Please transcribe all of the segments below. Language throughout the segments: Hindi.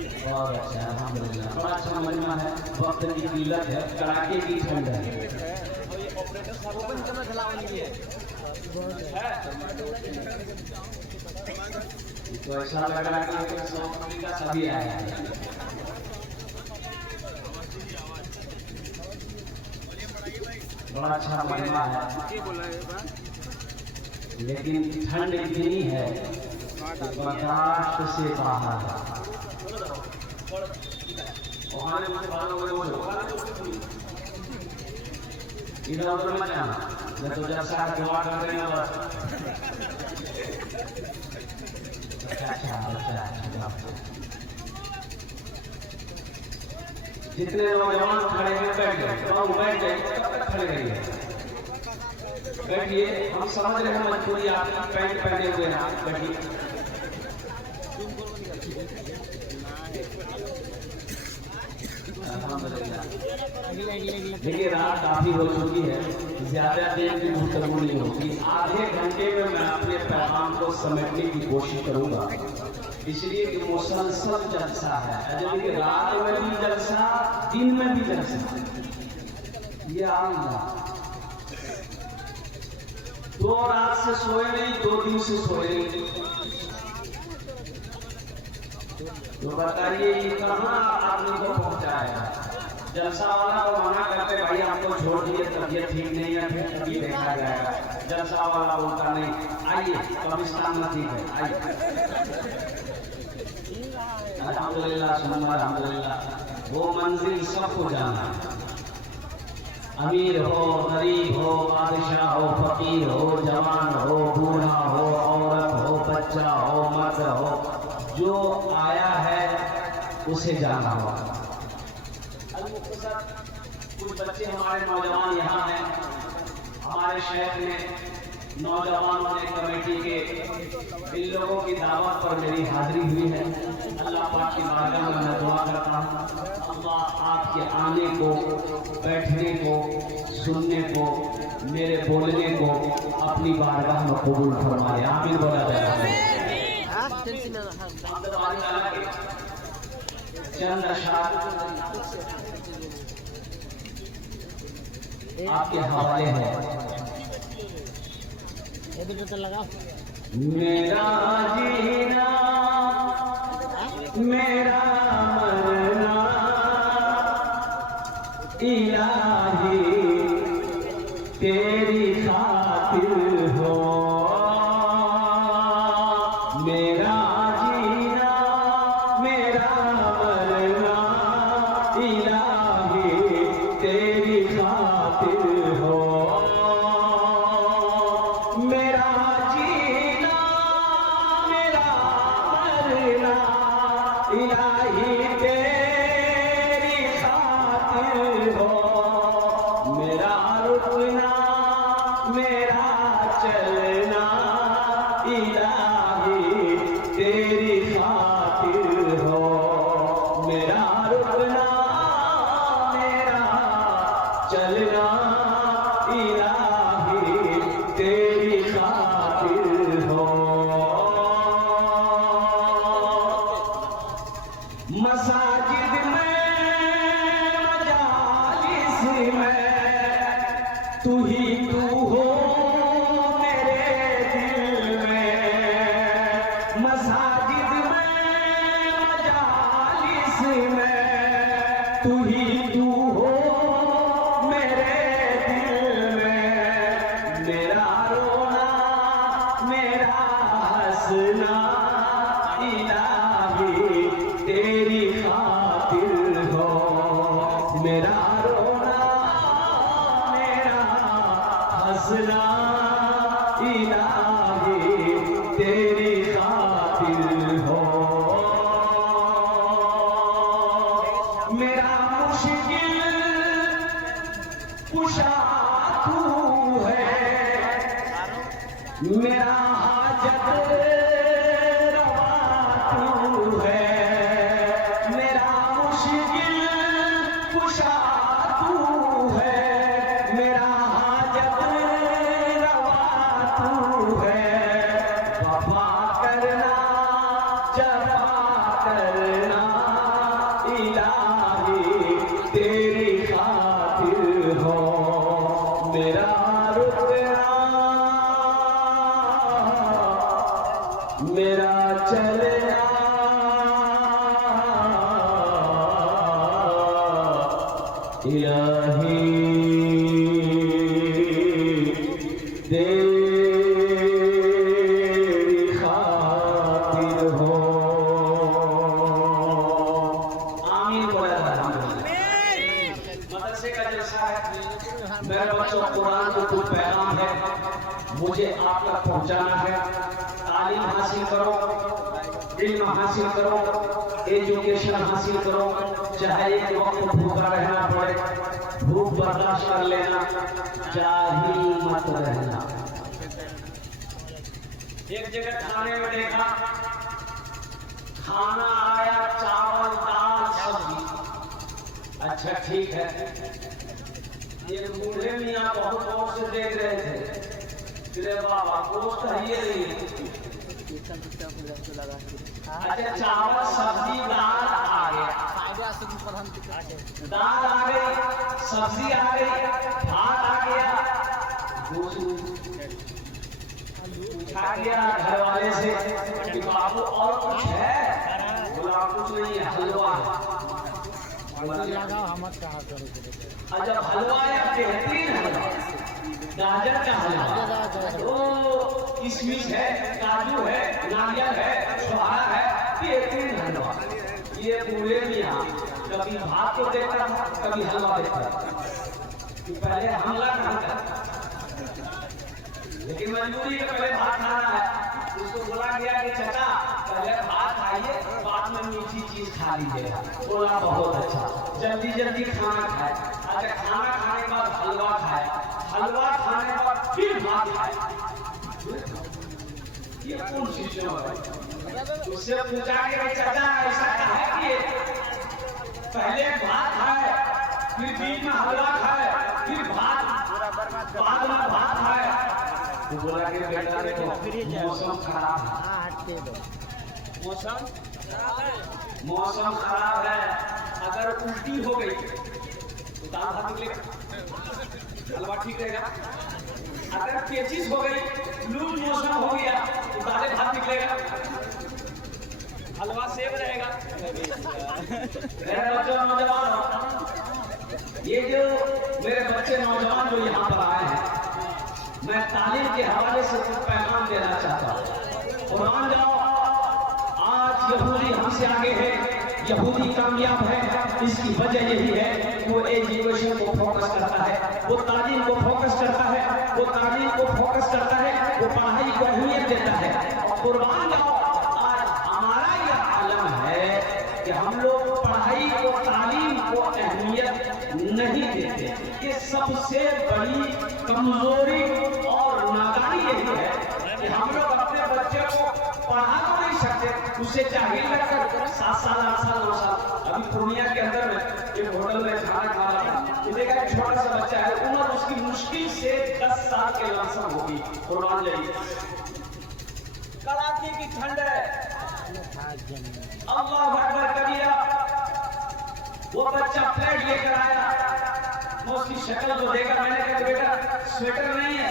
बहुत अच्छा अल्हम्दुलिल्लाह। बड़ा अच्छा मजमा है, वक्त की किल्लत है, कड़ाके की ठंड है। तो ऐसा लग रहा है कि 100 का सभी आया है। बड़ा अच्छा मजमा है, लेकिन ठंड इतनी है बर्दाश्त से बाहर है। इधर उधर मत जाना, मैं तो जैसा दुआ कर रही हूँ बस। अच्छा। जितने नौजवान खड़े हैं बैठ गए, खड़े रहिए, बैठिए। हम समझ रहे हैं मजबूरी, आपकी पैंट पहने हुए हैं, बैठिए। देखिए रात काफी हो चुकी है, ज्यादा देर की गुफ्तगू नहीं होगी। आधे घंटे में मैं अपने पैगाम को समेटने की कोशिश करूंगा, इसलिए कि मुसलसल जलसा है, यानी कि रात में भी जलसा, दिन में भी जलसा। ये अल्लाह 2 रात से सोए नहीं, 2 दिन से सोए नहीं, तो बताइए ये कहाँ आदमी को पहुंचाएगा। जलसा वाला को मना करते भाई आपको छोड़ दिए, तबीयत ठीक नहीं है, फिर कभी देखा जाएगा। जलसा वाला बोलता नहीं, आइए कब्रिस्तान में ठीक है, आइए। अल्हम्दुलिल्लाह सुन्ना अल्हम्दुलिल्लाह। वो मंजिल सबको जाना है, अमीर हो, गरीब हो, बादशाह हो, फकीर हो, जवान हो, बूढ़ा हो, औरत हो, बच्चा हो, मर्द हो, जो आया है उसे जाना होगा। कुछ बच्चे हमारे नौजवान यहाँ हैं, हमारे शहर में नौजवानों ने कमेटी के इन लोगों की दावत पर मेरी हाजिरी हुई है। अल्लाह पाक की बारगाह में मैं दुआ करता हूँ, अल्लाह आपके आने को, बैठने को, सुनने को, मेरे बोलने को अपनी बारगाह में कबूल फरमाए। आमीन बोला जाए। चंद अशआर आपके हवाले हैं। मेरा जीना मेरा मरना इलाही तेरी खातिर हो। मेरा जीना मेरा मरना इलाही तेरी खातिर हो। मेरा जीना मेरा मरना इलाही तेरी खातिर हो। मेरा रुकना मेरा चलना इलाही तेरी खातिर हो। मेरा रुकना मेरा चलना इलाही तेरी खातिर हो। मसाजिद में मजालिस में तू ही तू हो मेरे दिल में। मसाजिद में मजालिस में तू ही तू हो मेरे दिल में। मेरा रोना मेरा हंसना इलाही तेरी खातिर हो। मेरा रोना मेरा हंसना इलाही तेरी खातिर हो। मेरा मुश्किल कुशा तू है। मेरा हाजत रवा तू है। मेरा मुश्किल कुशा तू है। मेरा हाजत रवा तू है। वफा करना जफा करना इलाही तेरी खातिर हो। आमीन बोला। मदरसे का जलसा है, मेरे बच्चों कुरान को कुछ पैगाम है, मुझे आप तक पहुंचाना है। तालीम हासिल करो, इल्म हासिल करो, एजुकेशन हासिल करो, चाहे एक वक्त भूखा रहना पड़े, भूख बर्दाश्त कर लेना, जाहिल मत रहना। एक जगह खाने में देखा, खाना आया चावल दाल सब्जी। अच्छा ठीक है, ये बूढ़े मियाँ बहुत गौर से देख रहे थे, बाबा गोश्त है ये नहीं। अच्छा चावल सब्जी दाल आ गया, दाल आ गई, सब्जी आ गई, भात आ गया, पूछा गया घर वाले से कि बाबू और कुछ है? बोला कुछ नहीं है, हलवा। अच्छा हलवा या बेहतरीन हलवा, गाजर का हलवा, वो किशमिश है, काजू है, नारियल है, छोहारा है, बेहतरीन हलवा। ये बूढ़े मियाँ कभी भात को देखता था, कभी हलवा देखता था, कि पहले हमला करता, लेकिन मजबूरी के पहले भात खाना है। उसको बोला गया कि चाचा पहले भात खाइए, बाद में मीठी चीज खा लीजिएगा। बोला बहुत अच्छा, जल्दी जल्दी खाना खाए। अच्छा खाना खाने के बाद हलवा खाए, हलवा खाने के बाद फिर भात खाए। ये कौन सिस्टम है? उससे पूछा कि चाचा ऐसा है कि पहले भात खाए, फिर बीच में हलवा खाए, फिर भात, बाद में भात खाए। तो बोला कि बेटा देखो मौसम खराब है, मौसम खराब है, अगर उल्टी हो गई तो दाल भात निकलेगा, हलवा ठीक रहेगा। अगर पेचिस हो गई, लूज मोशन हो गया तो दाल भात निकलेगा, हलवा सेव रहेगा। मेरे बच्चों नौजवान, ये जो मेरे बच्चे नौजवान जो यहाँ पर आए हैं, मैं तालीम के हवाले से कुछ पैगाम देना चाहता हूँ। कुरान जाओ, आज यहूदी हमसे आगे है, यहूदी कामयाब है। इसकी वजह यही है कि वो एजुकेशन को फोकस करता है, वो तालीम को फोकस करता है, वो तालीम को फोकस करता है, वो पढ़ाई को अहमियत देता है। और कुरान जाओ, आज हमारा यह आलम है कि हम लोग पढ़ाई को, तालीम को अहमियत नहीं देते। ये सबसे बड़ी कमजोरी और नादानी यही है कि हम लोग अपने बच्चे को पढ़ा तो नहीं सकते, उससे जाहिल लगकर 7 साल 8 साल 9 साल। अभी पूर्णिया के अंदर में एक होटल में खाना खा रहा था, देखा एक छोटा सा बच्चा है, उम्र उसकी मुश्किल से 10 साल के लमसम होगी। कुरान जाइए, कड़ाके की ठंड है, अल्लाह अकबर कबीरा। वो बच्चा प्लेट लेकर आया, मैं उसकी शक्ल को देखा, मैंने कहा बेटा स्वेटर नहीं है?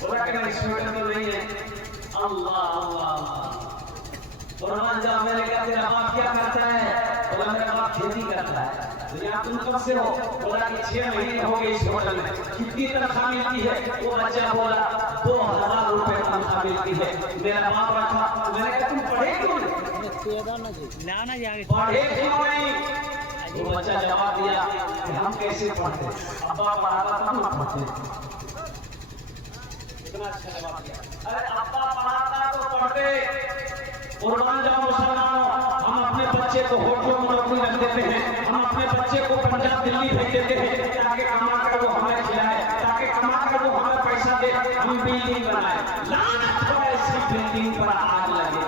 बोला कि नहीं स्वेटर तो नहीं है। अल्लाह अल्लाह, कुरान जा, मैंने कहा तेरा बाप क्या करता है? बोला मेरा बाप खेती करता है। बोला तुम कब से हो? बोला कि 6 महीने हो गए इस होटल में। कितनी तनख्वाह मिलती है? वो बच्चा बोला 2000 रुपए तनख्वाह मिलती है। मेरा बाप रखा, मैंने कहा तुम पढ़े क्यों नहीं? पढ़े क्यों नहीं? वो बच्चा जवाब दिया कि हम कैसे पढ़ते, अब्बा पढ़ाता था हम पढ़ते। इतना अच्छा जवाब दिया, अरे अब्बा पढ़ाता तो पढ़ते। कुर्बान जाओ मुसलमानों, हम अपने बच्चे को होटलों में नौकरी रख देते हैं, हम अपने बच्चे को पंजाब दिल्ली भेज देते हैं ताकि कमा कर वो हमें खिलाए, ताकि कमा कर वो हमें पैसा दे, हम बिल्डिंग बनाए। लानत हो ऐसी बिल्डिंग पर आग लगे।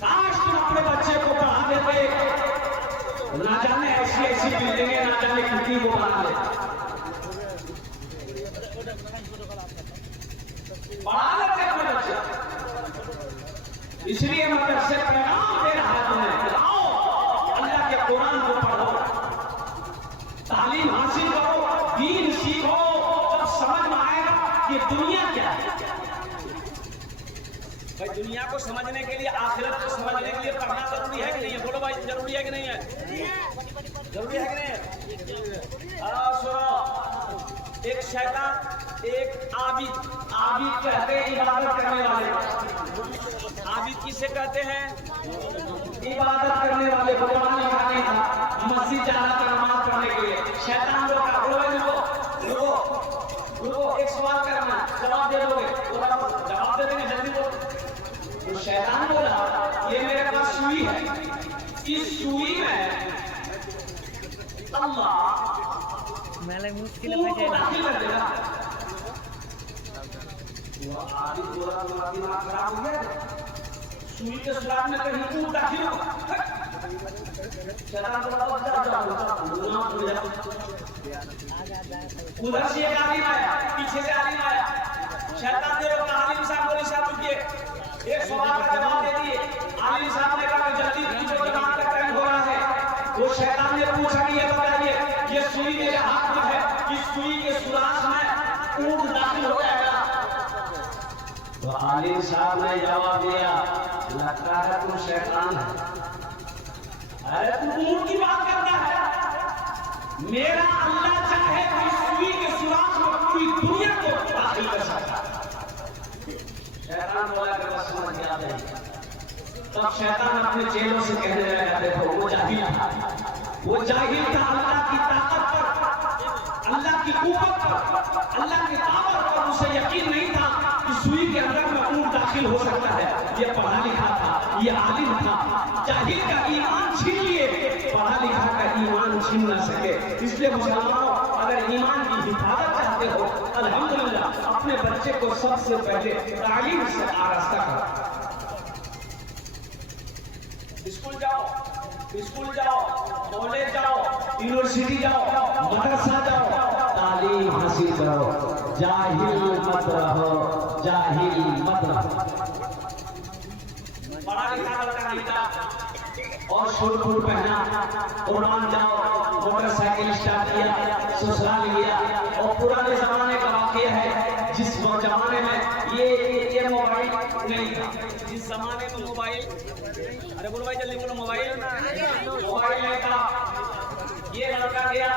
काश तुम अपने बच्चे को पढ़ा देते, ना जाने ऐसी ऐसी बिल्डिंगें, ना जाने कितनी वो बना ले। पढ़ा लेते अपने बच्चे, इसलिए मैं सबसे पैगाम दे रहा हूं तुम्हें, आओ अल्लाह के कुरान को पढ़ो, तालीम हासिल करो, दीन सीखो, तब समझ में आएगा कि दुनिया क्या है। भाई दुनिया को समझने के लिए, आखिरत को समझने के लिए पढ़ना जरूरी है कि नहीं है? बोलो भाई, जरूरी है कि नहीं है? जरूरी है कि नहीं है? सुनो, एक शैतान, एक आबिद। आबिद कहते हैं इबादत करने वाले। आबिद किसे कहते हैं? इबादत करने वाले। भगवान लिखाने था, मस्जिद जाना था नमाज पढ़ने के लिए। शैतान लोग एक सवाल करना, जवाब दे दोगे? जवाब दे देंगे, जल्दी बोलो। तो शैतान बोला, ये मेरे पास सुई है, इस सुई में अल्लाह मैंने मुश्किल को दाखिल कर देगा। वो आदि बोला तो दिमाग खराब हो गया। सुई के सुराख में कहीं ऊँट दाखिल हो। शैतान को बताओ, उधर से एक आलिम आया, पीछे से आलिम आया। शैतान ने रोका, आलिम साहब बोले साहब रुकिए, एक सवाल का जवाब दे दिए। आलिम साहब ने कहा जल्दी पूछो, जवाब का टाइम हो रहा है। वो शैतान ने पूछा कि ये बताइए, ये सुई मेरे हाथ में है, इस सुई के सुराख में ऊँट दाखिल हो जाएगा? तो आलिम साहब ने जवाब दिया, लगता है तुम शैतान है। अरे तू ऊँट की बात करता है? मेरा अल्लाह चाहे तो इस सुई के सुराख में पूरी दुनिया को दाखिल कर सकता है। शैतान बोला कि बस समझ गया नहीं। तब शैतान अपने चेलों से कहने लगा, देखो वो जाहिल था, वो जाहिल था अल्लाह की ताकत पर, अल्लाह की कुव्वत पर, अल्लाह की ताकत पर उसे यकीन नहीं था कि सुई के अंदर में ऊँट दाखिल हो सकता है। ये पढ़ा लिखा था, ये आलिम था। जाहिल का ईमान छीन लिए, पढ़ा लिखा का ईमान छीन न सके। इसलिए मुसलमानों, अगर ईमान की हिफाजत चाहते हो, अल्हम्दुलिल्लाह अपने बच्चे को सबसे पहले तालीम से आरास्ता करो। स्कूल जाओ, कॉलेज जाओ, यूनिवर्सिटी जाओ, मदरसा जाओ, तालीम हासिल करो। जाहिल मत रहो, जाहिल मत रहो। पढ़ा लिखा लड़का नहीं था और शूट पहना, कुरान जाओ, मोटरसाइकिल स्टार्ट किया, ससुराल गया। और पुराने जमाने का वाकया है, जिस जमाने में ये मोबाइल नहीं था, जिस जमाने में मोबाइल, अरे बोलो भाई जल्दी बोलो, मोबाइल नहीं था। ये लड़का गया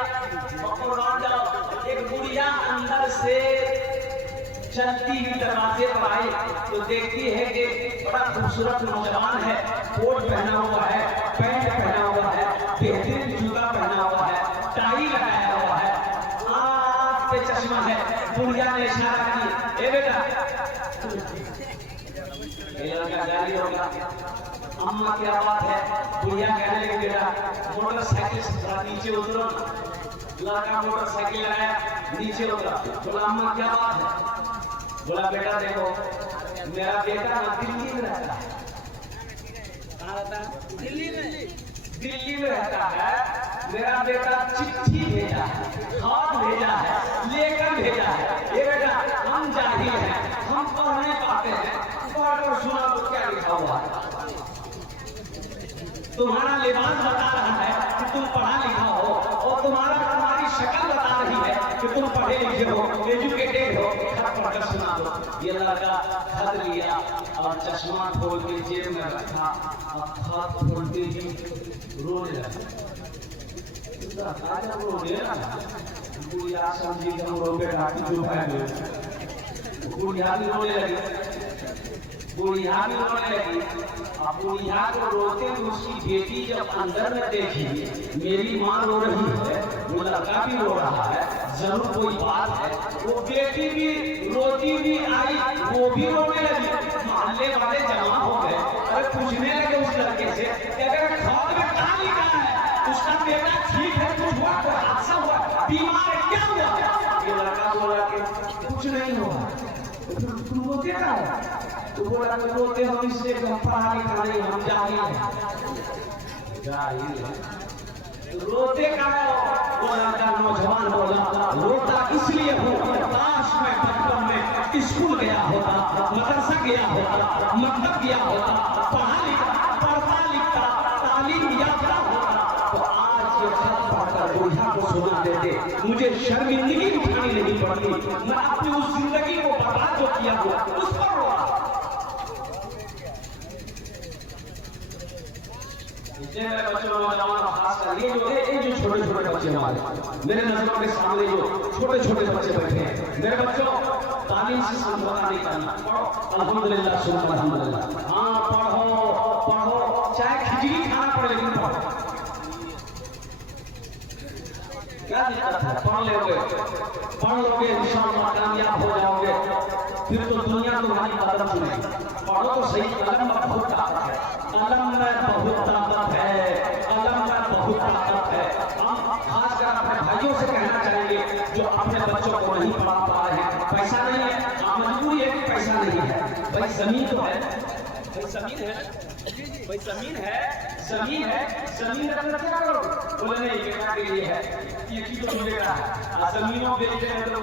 और कुरान जाओ, एक बुढ़िया अंदर से चलती हुई दरवाजे पर आई तो देखती है कि बड़ा खूबसूरत नौजवान है, कोट पहना हुआ है, पैंट पहना हुआ है, बेहतरीन जूता पहना हुआ है, टाई लगाया हुआ है, आँख पे चश्मा है। बुढ़िया ने इशारा की, ए बेटा, ये लड़का जारी होगा, अम्मा क्या बात है? बुढ़िया कहने लगी, बेटा मोटरसाइकिल से नीचे उतरो। लड़का मोटरसाइकिल लगाया, नीचे उतरा। बोला अम्मा क्या बात है? बोला बेटा देखो, मेरा बेटा ना दिल्ली में रहता है। कहाँ रहता है? दिल्ली में रहता है। मेरा बेटा चिट्ठी भेजा है, खत भेजा है, लेकर भेजा है। ये बेटा हम जाहिल हैं, हम पढ़ नहीं पाते हैं, पढ़कर सुना तो क्या लिखा हुआ है? तुम्हारा लिबास बता रहा है कि तुम पढ़ा लिखा हो, और तुम्हारी शक्ल बता रही है कि तुम पढ़े लिखे हो, एजुकेटेड हो। खत पढ़कर सुना दो। ये लड़का खत लिया और चश्मा खोल के जेब में रखा और खत खोलते ही रोने लगा। बुढ़िया समझी कि हम रोके घाटी जो है, बुढ़िया भी रोने लगी। बुढ़िया भी रोने लगी। अब बुढ़िया को रोते हुए उसकी बेटी जब अंदर में देखी, मेरी माँ रो रही है, वो लड़का भी रो रहा है, जरूर कोई बात है। वो बेटी भी रोती भी आई, वो भी रोने लगी। मोहल्ले वाले जमा हो गए, अरे पूछने लगे उस लड़के से, अगर खत में क्या लिखा है? उसका बेटा ठीक है, कुछ हुआ, कोई हादसा हुआ, बीमार है, क्या हुआ? ये लड़का बोला कि कुछ नहीं हुआ। तुम रोते क्या है? तो बोला कि रोते हम इसलिए कि हम पढ़ा लिखा नहीं, हम जाहिल हैं। रोते का वो लड़का नौजवान बोला, रोता इसलिए हूँ, काश मैं बचपन में स्कूल गया होता, मदरसा गया होता, मकतब गया होता, पढ़ता लिखता, तालीम याफ्ता होता, तो आज ये खत पढ़कर बुढ़िया को सुना देते, मुझे शर्मिंदगी उठानी नहीं पड़ती। मैं अपनी उस जिंदगी को बर्बाद जो किया हुआ उस पर रोता। ये मेरे बच्चों नौजवान खासकर ये जो छोटे छोटे बच्चे हमारे मेरे नजरों के सामने जो छोटे छोटे बच्चे बैठे हैं, मेरे बच्चों तालीम से समझौता नहीं करना। पढ़ो अल्हम्दुलिल्लाह सुबह अल्हम्दुलिल्लाह। हाँ पढ़ो पढ़ो, चाहे खिचड़ी खाना पड़े लेकिन पढ़ो। क्या दिक्कत है? पढ़ लोगे इंशाअल्लाह कामयाब हो जाओगे। फिर तो दुनिया तुम्हारी कदम सुनेगी। पढ़ो तो सही, कलम में बहुत ताकत है, कलम में बहुत ताकत है, कलम में बहुत ताकत है। हम खासकर अपने भाइयों से कहना चाहेंगे जो अपने बच्चों को नहीं पढ़ा पा रहे हैं, पैसा नहीं है, मजबूरी है कि पैसा नहीं है, भाई जमीन तो है, भाई जमीन है, भाई जमीन है, जमीन है, जमीन रखना क्या करो? बोले नहीं बेटा के लिए है, ये चीज तो मिलेगा। जमीनों बेचते हैं तो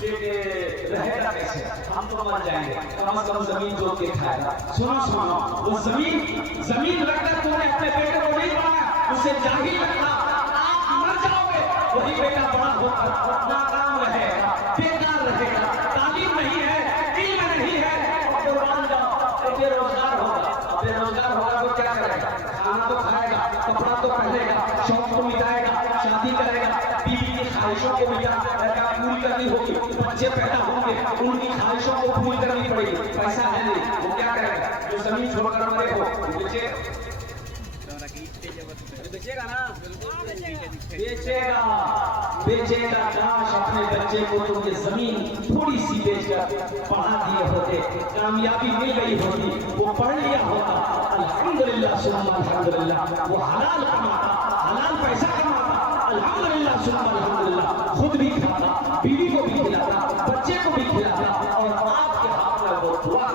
रहेगा कैसे? हम तो मर जाएंगे, कम से कम जमीन जोत के खाएगा। सुनो सुनो, वो जमीन रखकर तुमने अपने बेटे को नहीं पढ़ाया, उसे जाहिल रखा, आप मर जाओगे। वही बेटा बड़ा होकर नाकाम रहेगा, बेकार रहेगा, तालीम नहीं है, इल्म नहीं है, कुर्बान जाओ, बेरोजगार होगा। बेरोजगार होगा तो क्या करेगा? खाना तो खाएगा, कपड़ा तो पहनेगा, शौक तो मिटाएगा, शादी करेगा, बीवी की ख्वाहिशों को पूरी करनी होगी, बच्चे पैदा होंगे, उनकी ख्वाहिशों को पूरी करनी पड़ेगी। पैसा है नहीं, वो क्या करेगा? जो जमीन छोड़कर मरे हो बेचेगा ना, बेचेगा। काश अपने बच्चे को तुम ये जमीन थोड़ी सी बेचकर पढ़ा दिए होते, कामयाबी मिल गई होती, वो पढ़ लिया होता। अल्हम्दुलिल्लाह सुबह अल्हम्दुलिल्लाह, वो हलाल कमाता, हलाल पैसा कमाता, अल्हम्दुलिल्लाह सुबह अल्हम्दुलिल्लाह, खुद भी खाता, बीवी को भी खिलाता, बच्चे को भी खिलाता, और आपके हाथ में वो दुआ।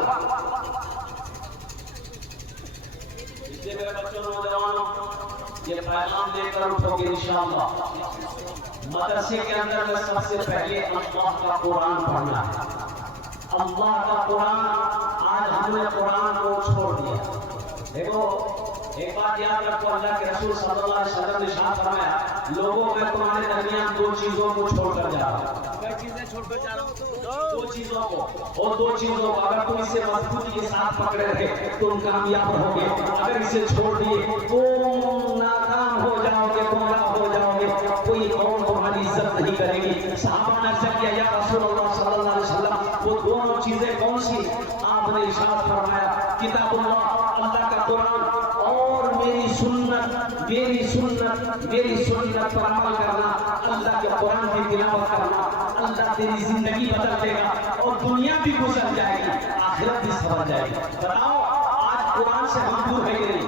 इसलिए मेरे बच्चों नौजवानों, ये पैगाम देकर उठोगे इंशाअल्लाह। मदरसे के अंदर में सबसे पहले अल्लाह का कुरान पढ़ना है। अल्लाह का कुरान, आज हमने कुरान को छोड़ दिया। देखो एक बात याद रखो, अल्लाह के रसूल सल्लल्लाहु अलैहि वसल्लम ने इरशाद फरमाया, लोगों में तुम्हारे दरमियान दो चीजों को छोड़कर जा रहा हूं। क्या चीजें छोड़कर जा रहा हूं? दो चीजों को, और दो चीजों को अगर तुम इसे मजबूती के साथ पकड़े रहे तुम कामयाब रहोगे, अगर इसे छोड़ दिए तुम नाकाम हो जाओगे, गुमराह हो जाओगे, कोई कौम तुम्हारी इज्जत नहीं करेगी। सहाबा ने अर्ज़ किया, या रसूलुल्लाह सल्लल्लाहु अलैहि वसल्लम, वो दोनों चीजें कौन सी? आपने इरशाद फरमाया, किताबुल्लाह, अल्लाह का कुरान, और मेरी सुन्नत पर अमल करना। अल्लाह के कुरान की तिलावत करना, अल्लाह तेरी जिंदगी बदल देगा, और दुनिया भी गुजर जाएगी, आखिरत भी सवर जाएगी। बताओ आज कुरान से हम दूर है कि नहीं?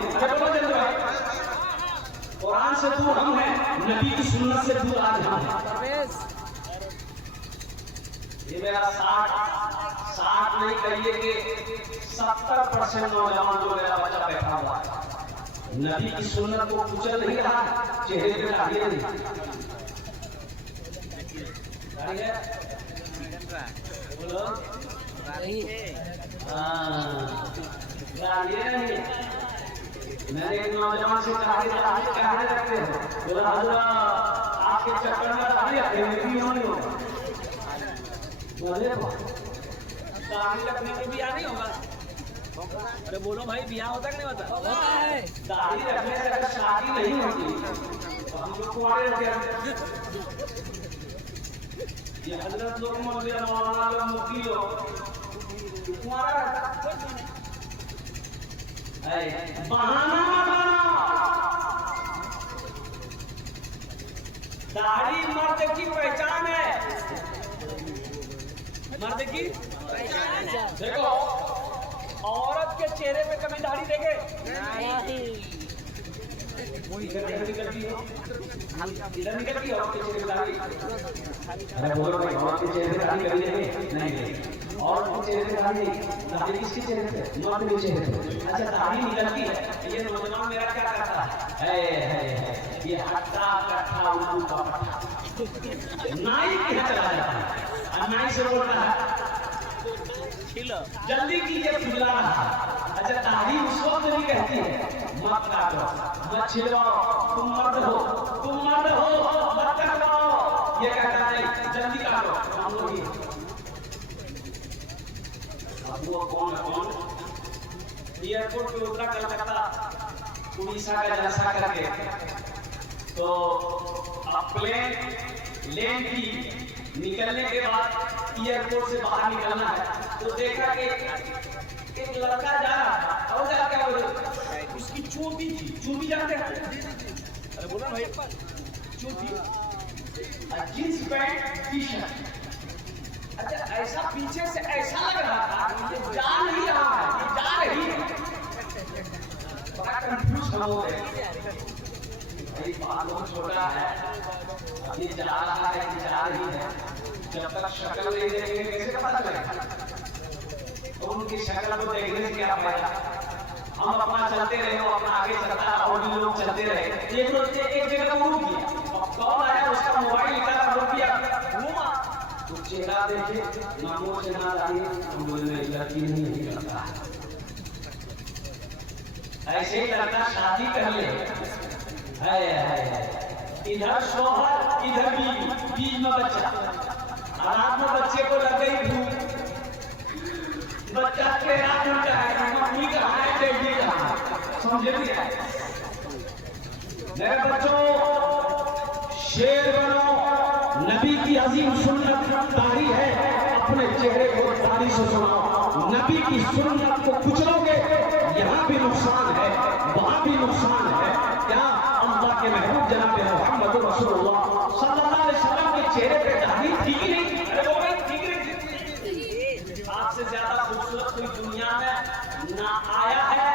कुरान से दूर हम हैं, नबी की सुन्नत से दूर आज हम हैं। ये मेरा 60 नहीं कहिए कि 70% नौजवान जो मेरा बच्चा बैठा हुआ है, नबी की सुन्नत को कुचल नहीं रहा, चेहरे पे दाढ़ी नहीं है, बोलो दाढ़ी नहीं। मैंने एक नौजवान से कहा कि दाढ़ी क्या रखते हो? बोला हजरत आपके चक्कर में दाढ़ी आती है, नहीं होगा। बोले दाढ़ी रखने के भी नहीं होगा। अरे बोलो भाई, बियाह होता कि नहीं होता? दाढ़ी रखने से अगर शादी नहीं होती तो हम लोग कुंवारे रहते हैं। ये हजरत लोग, मौलवी मौलाना लोग, मुफ्ती लोग कुंवारा रहता। बहाना दाढ़ी मर्द की पहचान है, मर्द की पहचान है। देखो औरत के चेहरे पे कभी दाढ़ी देखे? निकलती है औरत के चेहरे पे दाढ़ी? अरे बोलो भाई, औरत के चेहरे पे दाढ़ी कभी देखे? नहीं। औरत के चेहरे पे दाढ़ी किसके चेहरे पे? मर्द के चेहरे पे। अच्छा दाढ़ी निकलती है, ये नौजवान मेरा क्या करता है? ये हट्टा कट्ठा उल्लू का पट्टा नाई के चला जाता है, नाई से बोलता है जल्दी कीजिए, खुजला रहा है। अच्छा दाढ़ी उस वक्त नहीं कहती है मत काटो, मत छिलवाओ, तुम मर्द हो, मत कटवाओ। ये कहता है जल्दी काटो, काम होगी। अब वो कौन एयरपोर्ट पे उतरा कलकत्ता, उड़ीसा का जलसा करके, तो प्लेन लेन की निकलने के बाद एयरपोर्ट से बाहर निकलना है, तो देखा कि एक लड़का जा रहा था और क्या बोले उसकी चोटी थी, चोटी जानते हैं? अरे बोला भाई चोटी, जींस पैंट टी शर्ट। अच्छा ऐसा पीछे से ऐसा लग रहा था कि जा नहीं रहा है, ये जा रही है। बड़ा कंफ्यूज हो गए, भाई बात बहुत छोटा है, ये जा रहा है कि जा रही है, जब तक शक्ल नहीं देखेंगे कैसे पता चलेगा? तो उनकी शक्ल को देखने से क्या फायदा? हम अपना चलते रहे, वो अपना आगे चलता और भी लोग चलते रहे। एक जगह वो रुक गया, कौन आया उसका मोबाइल निकाला, रुक गया, घूमा तो चेहरा देखे नामों से ना आई, लड़की नहीं करता। ऐसे ही लगता शादी कर ले, इधर शोहर इधर बीच में बच्चा, रात में बच्चे को लग गई भूख, बच्चा चेहरा उल्टा है, मम्मी कहाँ है बेटी कहाँ है, समझे क्या? मेरे बच्चों शेर बनो, नबी की अजीम सुन्नत दाढ़ी है, अपने चेहरे को दाढ़ी से सुनाओ। नबी की सुन्नत को कुचलोगे, यहाँ भी नुकसान है, वहाँ भी नुकसान है। क्या अल्लाह के महबूब जनाब मोहम्मद रसूलुल्लाह सल्लल्लाहु अलैहि वसल्लम के चेहरे पे दाढ़ी थी कि नहीं? अरे वो भाई ठीक नहीं। आपसे ज्यादा खूबसूरत कोई दुनिया में ना आया है,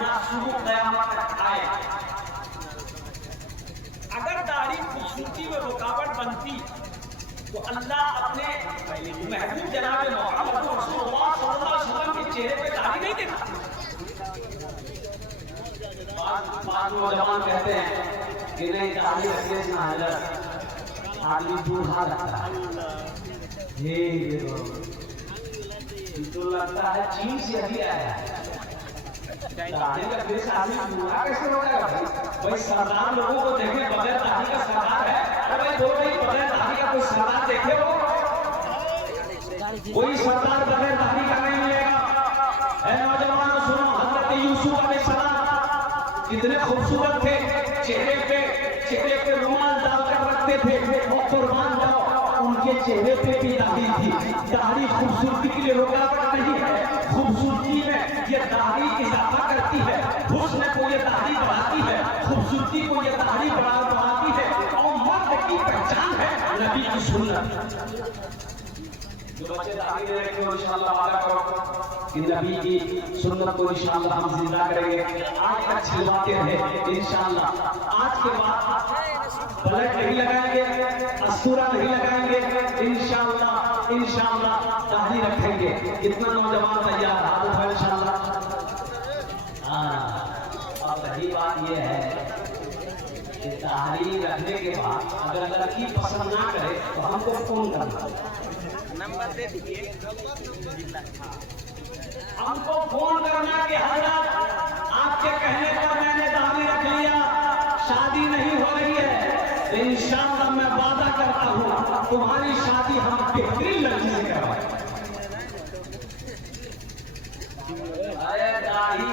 ना शुरू क़यामत तक आएगा। अगर दाढ़ी खूबसूरती में रुकावट बनती तो अल्लाह अपने महबूब जनाब मोहम्मद रसूलुल्लाह सल्लल्लाहु अलैहि वसल्लम के चेहरे पे दाढ़ी नहीं देता। बाद नौजवान कहते हैं कि नहीं दाढ़ी रखने से हजरत आदमी बूढ़ा लगता है, तो लगता है चीन से अभी आया है। दाढ़ी का देश आदमी बूढ़ा कैसे हो जाएगा? भाई सरदार लोगों को देखे बगैर दाढ़ी का सरदार है, अरे भाई दो भाई बगैर दाढ़ी का कोई सरदार देखे हो? कोई सरदार बगैर दाढ़ी का नहीं मिलेगा। नौजवानों सुनो, हज़रत यूसुफ अलैहिस्सलाम कितने खूबसूरत थे, चेहरे पे रुमाल डालकर रखते थे और कुर्बान जाओ उनके चेहरे पे भी दाढ़ी थी। दाढ़ी खूबसूरती के लिए रुकावट नहीं है, खूबसूरती में ये दाढ़ी इजाफा करती है, हुस्न को ये दाढ़ी बढ़ाती है, खूबसूरती को ये दाढ़ी बढ़ाती है, और मर्द की पहचान है नबी की सुन्नत। जो बच्चे दाढ़ी ले रखे हो इंशाअल्लाह वादा करो कि नबी की सुन्नत को इंशाअल्लाह हम जिंदा करेंगे। आज तक छिलवाते रहे इंशाअल्लाह। आज के बाद ब्लड नहीं लगाएंगे, अस्तूरा नहीं लगाएंगे, इंशाअल्लाह दाढ़ी रखेंगे। कितना नौजवान तैयार है इंशाअल्लाह। अब रही बात यह है कि दाढ़ी रखने के बाद अगर लड़की पसंद ना करे तो हमको फोन करना, नंबर दे दीजिए, हमको फोन करना कि हज़रत आपके कहने पर मैंने दाढ़ी रख लिया, शादी नहीं हो रही है, तो इंशाअल्लाह मैं वादा करता हूँ तुम्हारी शादी हम बेहतरीन लड़की से करवाएंगे। अरे दाढ़ी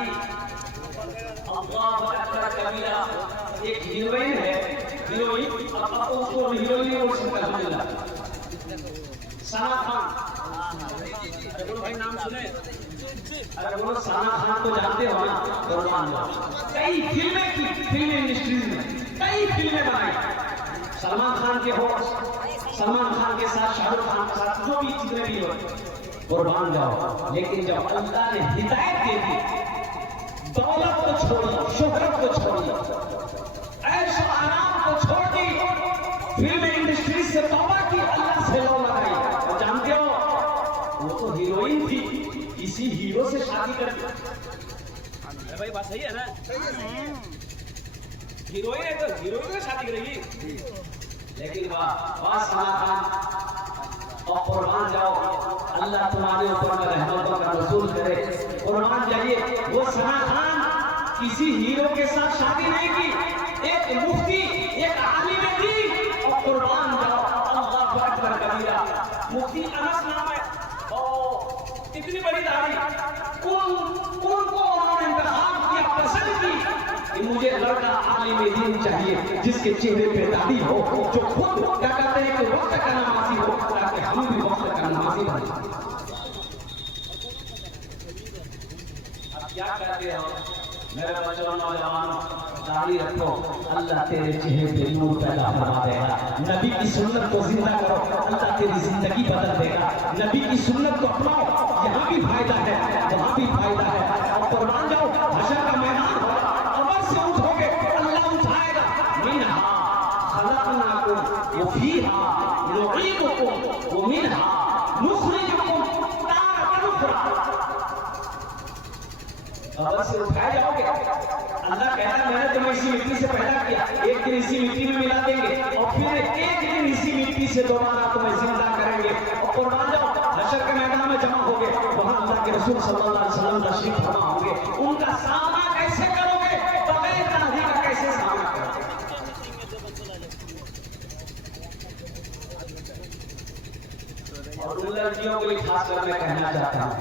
अल्लाह अकबर कबीरा। एक हीरोइन है, हीरोइन उसको हीरोइन बोल सकते हैं, सना खान। अरे बोलो भाई नाम सुने? अरे बोलो सना खान को जानते हो ना? कई फिल्में की, फिल्म इंडस्ट्री में कई फिल्में बनाई, सलमान खान के हो, सलमान खान के साथ शाहरुख खान के साथ, जो भी जितने भी हो कुर्बान जाओ। लेकिन जब अल्लाह ने हिदायत दे दी, दौलत को छोड़ी, शोहरत को छोड़ी, ऐशो आराम को छोड़ दी, फिल्म इंडस्ट्री से तौबा की, अल्लाह से लौ लगाई। और जानते हो वो तो हीरोइन थी, किसी हीरो से शादी कर दी। अरे भाई बात सही है ना? हीरोइन है तो हीरोइन से शादी करेगी। लेकिन वाह सना खान, और कुर्बान जाओ, अल्लाह तुम्हारे ऊपर रहमत का रसूल करे, कुर्बान जाइए। वो सना खान किसी हीरो के साथ शादी नहीं की, एक मुफ्ती, एक आलिम थी, और कुर्बान जाओ अल्लाह अकबर कबीरा। मुफ्ती अनस नाम है, और इतनी बड़ी दाढ़ी, उनको उन्होंने इंतखाब किया, पसंद की होनी चाहिए, जिसके चेहरे पे दाढ़ी हो, जो खुद क्या कहते हैं कि वक्त का नमाजी हो, ताकि हम भी वक्त का नमाजी बन जाए। अब क्या कहते हो मेरे बच्चों, नौजवानों, दाढ़ी रखो, अल्लाह तेरे चेहरे पे नूर पैदा फरमा देगा। नबी की सुन्नत को जिंदा करो, अल्लाह तेरी जिंदगी बदल देगा। नबी की सुन्नत को अपनाओ, यहाँ भी फायदा है, वहाँ भी फायदा है। और कुर्बान जाओ, हशर का मैदान हो, अमर से उठोगे, अल्लाह उठाएगा। मिनहा खलकनाकुम व फीहा नुईदुकुम व मिनहा नुखरिजुकुम तारतन उखरा। अमर से उठाए जाओगे, अल्लाह कहता है मैंने तुम्हें इसी मिट्टी से पैदा किया, एक दिन इसी मिट्टी में मिला देंगे और फिर एक दिन इसी मिट्टी से दोबारा तुम्हें जिंदा करेंगे। और कुर्बान जाओ, हशर के मैदान में जमा होगे, वहां अल्लाह के रसूल सल्लल्लाहु अलैहि वसल्लम तशरीफ फरमा होंगे। उनका सामना कैसे करोगे? बगैर दाढ़ी का कैसे सामना करोगे? और उन लड़कियों को खास कर मैं कहना चाहता हूँ,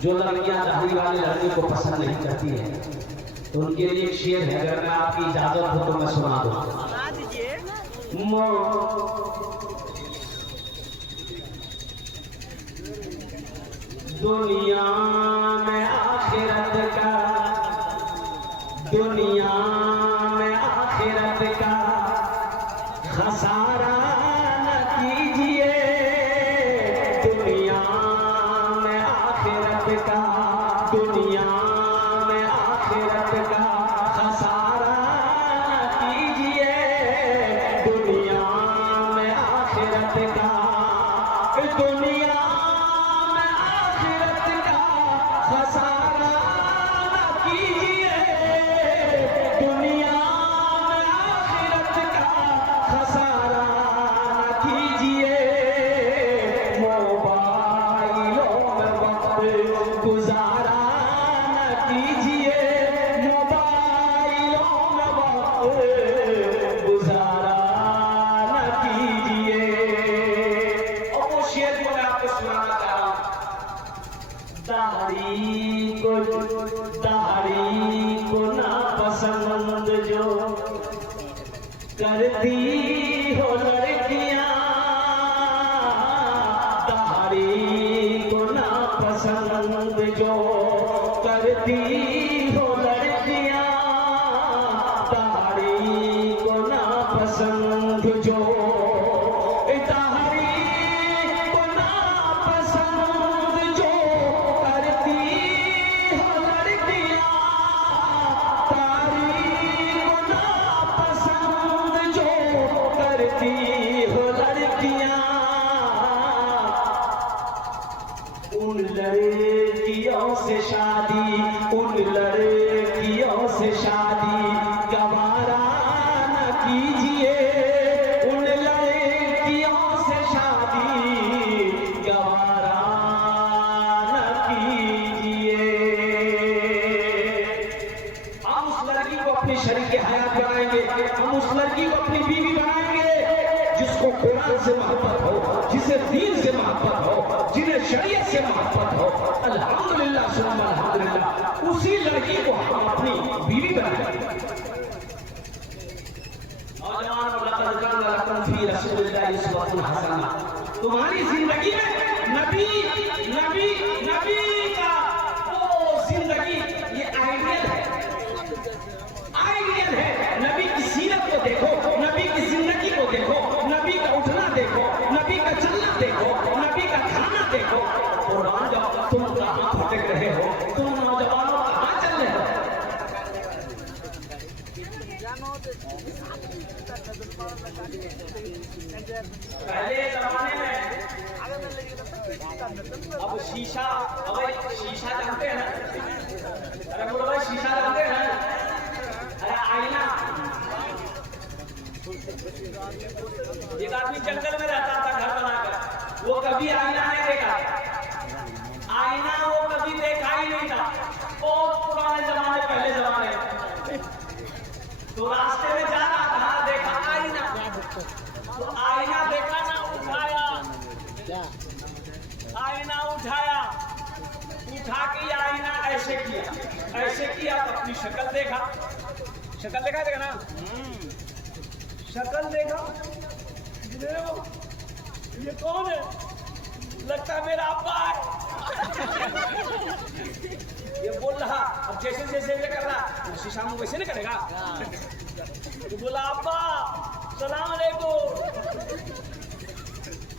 जो लड़कियां दाढ़ी वाली लड़की को पसंद नहीं करती है, तो उनके लिए एक शेर है, अगर मैं आपकी इजाजत हो तो मैं सुना दूं। दुनिया में आखिरत का, दुनिया में आखिरत का खसारा न कीजिए, दुनिया में आखिरत का, दुनिया में आखिरत का खसारा न कीजिए, दुनिया में आखिरत का, दुनिया में आखिरत का खसारा न कीजिए, दुनिया में आखिरत का खसारा न कीजिए, मोबाइलों में वक्त गुजारा न कीजिए, मोबाइलों में वक्त गुजारा न कीजिए। और वो शेर जो मैं आपको सुनाना चाह रहा हूं, दाढ़ी को ना पसंद जो करती हो लड़कियां, दाढ़ी को ना पसंद जो करती हो लड़कियां, दाढ़ी को ना पसंद जो, दाढ़ी को ना पसंद जो करती हो लड़कियां, दाढ़ी को ना पसंद जो करती हो लड़कियां, उन लड़कियों से शादी, उन लड़कियों से शादी गवारा न कीजिए, उन लड़कियों से शादी गवारा न कीजिए। हम उस लड़की को अपनी शरीके हयात बनाएंगे, हम उस लड़की को अपनी बीवी बनाएंगे जिसको कुरान से मोहब्बत हो, जिसे दीन से मोहब्बत हो, जिन्हें शरीयत से मोहब्बत हो। अल्हम्दुलिल्लाह सुम्मा अल्हम्दुलिल्लाह, उसी लड़की को हम अपनी बीवी बनाएंगे। तुम्हारी जिंदगी में नबी नबी नबी का वो जिंदगी, ये आइडियल है, आइडियल है। नबी की सीरत को देखो, नबी की जिंदगी को देखो, नबी का उठना देखो, नबी का चलना देखो, नबी का खाना देखो। कुरान जाओ, तुम कहाँ भटक रहे हो? तुम नौजवानों कहाँ चल रहे हो? पहले जमाने में अब शीशा, अब शीशा जानते हैं? अरे बोलो भाई, शीशा जानते हैं? अरे आईना, एक आदमी जंगल में रहता था घर बनाकर, वो कभी आईना नहीं देखा, आईना वो कभी देखा ही नहीं था। बहुत पुराने जमाने, पहले जमाने, तो रास्ते में जा रहा था, देखा आईना, तो आईना देखा ना, उठाया, आईना उठाया, उठा के आईना ऐसे किया, ऐसे किया तो अपनी शक्ल देखा, शक्ल देखा देगा ना, शक्ल देखा, ये कौन है? लगता है मेरा अब्बा है। ये बोल रहा, अब जैसे जैसे ये कर रहा, शीशा में वैसे नहीं करेगा। तो बोला अब्बा सलाम अलैकुम,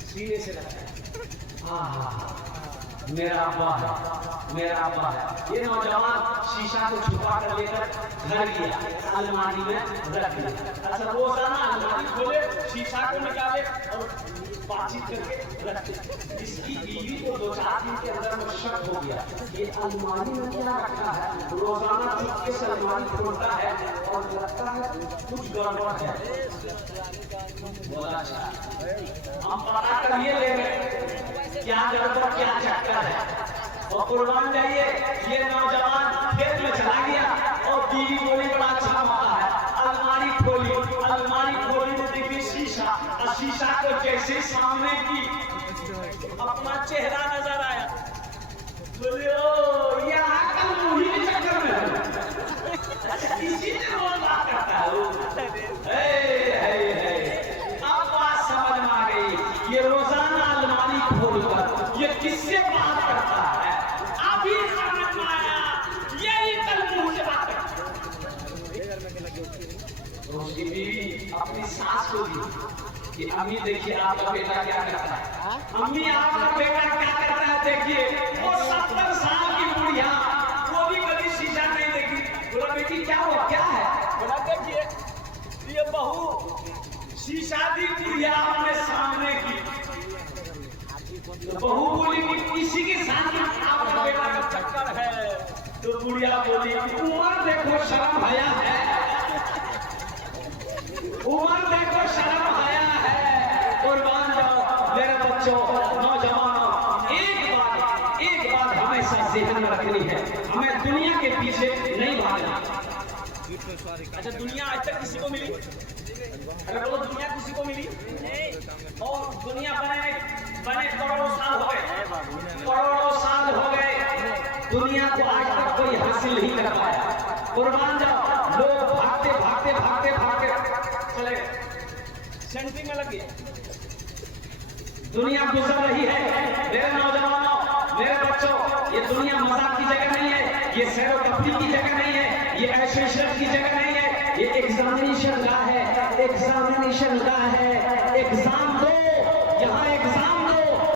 सीधे से लगा मेरा अब्बा है, मेरा अब्बा है। ये नौजवान शीशा को छुपा कर लेकर घर गया, अलमारी में रख दिया। अच्छा रोजाना अलमारी खोले, शीशा को निकाले और बातचीत करके रखते। इसकी बीवी को 2-4 दिन के अंदर में शक हो गया, ये अलमारी में क्या रखा है। रोजाना चुपके से अलमारी खोलता है और लगता है कुछ गड़बड़ है। बोला अच्छा हम पता कर ये ले गए क्या गड़बड़ क्या चक्कर है। और कुर्बान जाइए, ये नौजवान खेत में चला गया और बीवी बोली बड़ा अच्छा होता है। अलमारी खोली तो देखी शीशा, और शीशा को जैसे सामने की अपना चेहरा नजर आया। बोले ओ ये आकल मुही के चक्कर में इसी से वो बात करता है। अब बात समझ में आ गई, ये रोजाना अलमारी खोलकर ये किससे बात करता है। अभी समझ में आया, यही कल मुंह से बात करता है। उसकी बीवी अपनी सास को दी कि अम्मी देखिए आपका बेटा क्या करता है। अम्मी आपका बेटा क्या करता है देखिए। वो 70 साल की बुढ़िया, वो भी कभी शीशा नहीं देखी। बोला बेटी क्या हुआ, क्या है? बोला देखिए ये बहू शीशा दी बुढ़िया अपने सामने की। तो बहू बोली कि किसी के साथ आपका बेटा का चक्कर है। तो बुढ़िया बोली उम्र देखो शर्म हया है, उम्र देखो शर्म हया है। कुर्बान जाओ मेरे बच्चों, नौजवानों, एक बात हमेशा ज़हन में रखनी है, हमें दुनिया के पीछे नहीं भागना। अच्छा दुनिया आज तक किसी को मिली? अगर बोलो दुनिया किसी को मिली? और दुनिया बने करोड़ों साल हो गए, करोड़ों साल हो गए, दुनिया को आज तक कोई हासिल नहीं कर पाया। कुर्बान जाओ, लोग भागते चले सेंटिंग में लगे। दुनिया गुजर रही है। मेरे नौजवानों, मेरे बच्चों, ये दुनिया मजाक की जगह नहीं है, ये सैर व तफरीह की जगह नहीं है, ये ऐशो इशरत की जगह नहीं है, ये एग्जामिनेशन गाह है, एग्जामिनेशन गाह